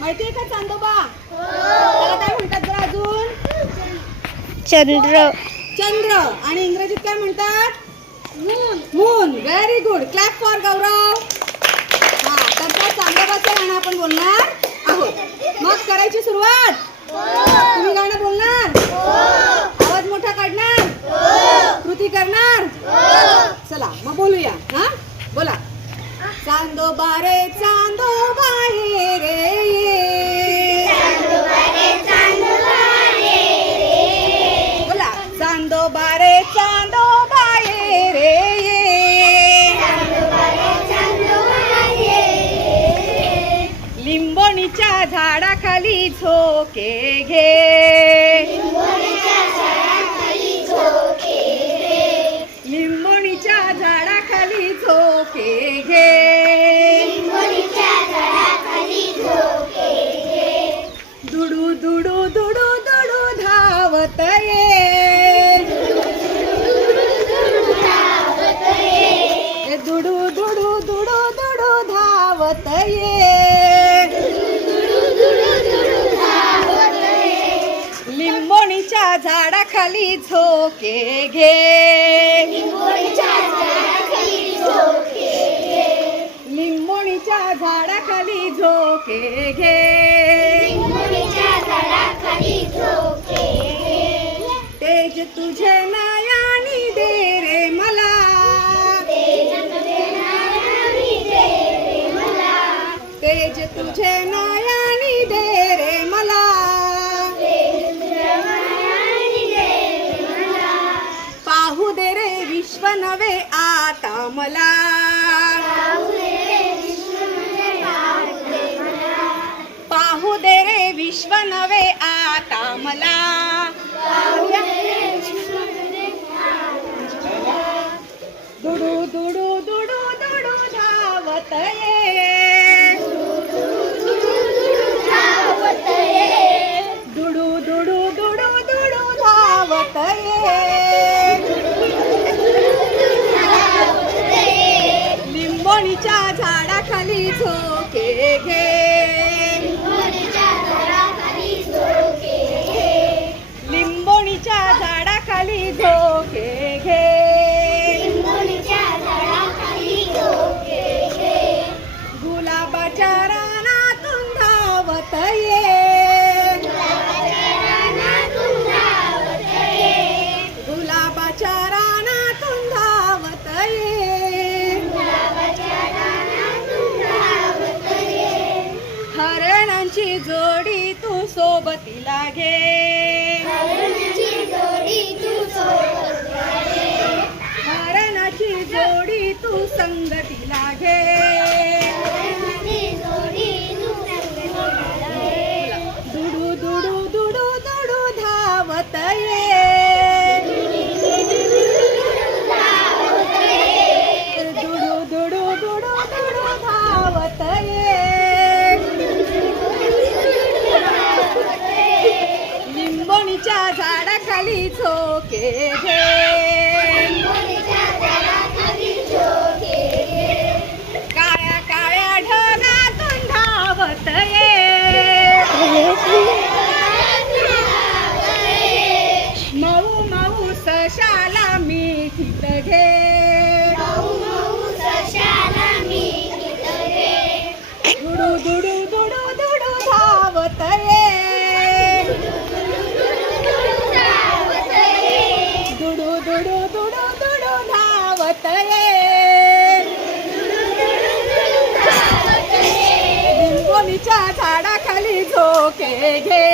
माहितीये का चांदोबा? त्याला काय म्हणतात बरं अजून? चंद्र. चंद्र. आणि इंग्रजीत काय म्हणतात? Moon. Moon. Very good clap for Gaurav हा तर त्या चांदोबाचं गाणं आपण बोलणार आहोत. मग करायची सुरुवात. तुम्ही गाणं बोलणार? झाडाखाली झोके घे. लिंबोणीच्या झाडाखाली झोके घे. दुडू दुडू दुडू दुडू धावत ये. दुडू दुडू दुडू दुडू धावत ये. लिंबोणीच्या झाडाखाली झोके घे लिंबोणीच्या झाडाखाली झोके घे नवे आता मला. पाहू दे रे विश्व नवे आता मला. दुडू दुडू दुडू दुडू धावत ये. दुडू दुडू दुडू दुडू धावत ये. लिंबोणीच्या झाडाखाली झोके घे सोबतीला घे. हरणाची जोडी तू संगतीला घे. दुडू दुडू दुडू दुडू धावत ये. दुडू दुडू दुडू दुडू धावत ये. झाडाखाली झोके घे. काळ्या काळ्या ढगातून धावत ये. मऊ मऊ सशाला मी मिठीत घे. दुडू दुडू दुडू दुडू धावत ये. धावत ये झाडाखाली झोके घे